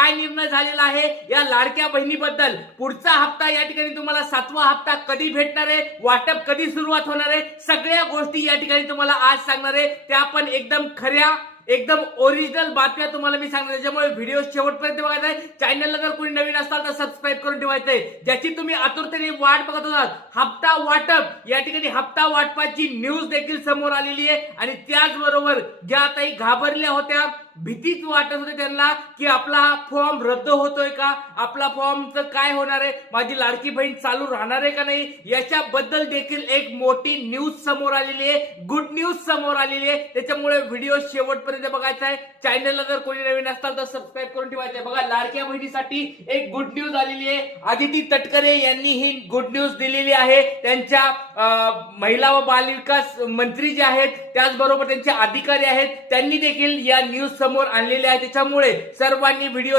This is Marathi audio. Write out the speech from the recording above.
काय निर्णय झालेला आहे या लाडक्या बहिणीबद्दल, पुढचा हप्ता या ठिकाणी तुम्हाला 7वा हप्ता कधी भेटणार आहे, वाटप कधी सुरुवात होणार आहे, सगळ्या गोष्टी या ठिकाणी तुम्हाला आज सांगणार आहे. त्या पण एकदम खऱ्या, एकदम ओरिजिनल बातम्या तुम्हाला मी सांगणार. त्याच्यामुळे व्हिडिओ शेवटपर्यंत बघायचा आहे. चॅनलला जर कोणी नवीन असाल तर सबस्क्राईब करून ठेवायचंय. ज्याची तुम्ही आतुरतेने वाट बघत होतात, हप्ता वाटप, या ठिकाणी हप्ता वाटपाची न्यूज देखील समोर आलेली आहे. आणि त्याचबरोबर ज्या ताई घाबरल्या होत्या, भीतीच वाटत होते त्यांना की आपला फॉर्म रद्द होतोय का, आपला फॉर्मचं काय होणार आहे, माझी लाडकी बहीण चालू राहणार आहे का नाही, याच्याबद्दल देखील एक मोठी न्यूज समोर आलेली आहे, गुड न्यूज समोर आलेली आहे. त्याच्यामुळे व्हिडिओ शेवटपर्यंत बघायचा आहे. चॅनलला जर कोणी नवीन असताल तर सबस्क्राईब करून ठेवायचं आहे. बघा, लाडक्या बहिणीसाठी एक गुड न्यूज आलेली आहे. आदिती तटकरे यांनी ही गुड न्यूज दिलेली आहे. त्यांच्या महिला व बालविकास मंत्री जे आहेत, त्याचबरोबर त्यांचे अधिकारी आहेत, त्यांनी देखील या न्यूज समोर आणलेले आहे. त्याच्यामुळे सर्वांनी व्हिडिओ